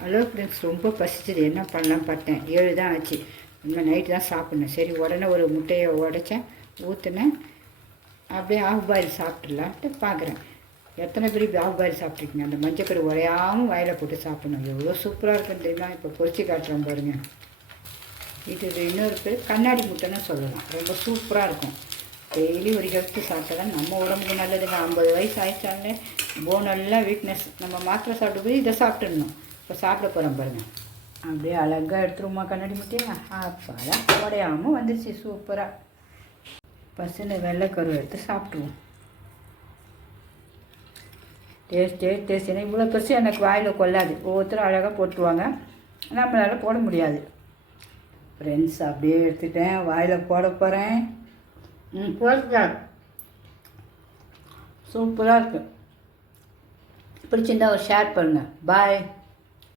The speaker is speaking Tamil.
ஹலோ ஃப்ரெண்ட்ஸ், ரொம்ப பசிச்சது. என்ன பண்ணலாம் பார்த்தேன். 7 தான் ஆச்சு. இன்னும் நைட்டு தான் சாப்பிட்ணும். சரி, உடனே ஒரு முட்டையை உடைச்சேன், ஊற்றுனேன். அப்படியே ஆஃப் பாயில் சாப்பிட்லான்ட்டு பார்க்குறேன். எத்தனை பேர் இப்படி ஆஃப் பாயில் சாப்பிட்ருக்கீங்க? அந்த மஞ்சக்கரு உரையாமல் வாயில் போட்டு சாப்பிடணும். எவ்வளோ சூப்பராக இருக்குன்னு தெரியுமா? இப்போ பொரிச்சு காட்டுறோம் பாருங்கள். இது இன்னொரு பேர் கண்ணாடி முட்டைன்னு சொல்லலாம். ரொம்ப சூப்பராக இருக்கும். டெய்லி ஒரு ஹெல்த்து சாப்பிட்டா தான் நம்ம உடம்புக்கு நல்லதுங்க. 50 வயசு ஆயிடுச்சாலே போனெல்லாம் வீக்னஸ். நம்ம மாத்திரை சாப்பிட்டு போய் இதை சாப்பிட்டுடணும். இப்போ சாப்பிட போகிறோம் பாருங்கள். அப்படியே அழகாக எடுத்துருமா கண்ணாடி முட்டையா? அப்பாதான் உடையாமல் வந்துச்சு சூப்பராக. பசுன்னு வெள்ளைக்கரு எடுத்து சாப்பிட்ருவோம். டேஸ்ட் ஏன்னா இவ்வளோ பெருசு எனக்கு வாயில் கொள்ளாது. ஒவ்வொருத்தரும் அழகாக போட்டுருவாங்க, நம்மளால் போட முடியாது. ஃப்ரெண்ட்ஸ், அப்படியே எடுத்துட்டேன், வாயில் போட போகிறேன். போட்டுட்டேன். சூப்பராக இருக்குது. பிடிச்சிருந்தா ஒரு ஷேர் பண்ணுங்கள். பாய்.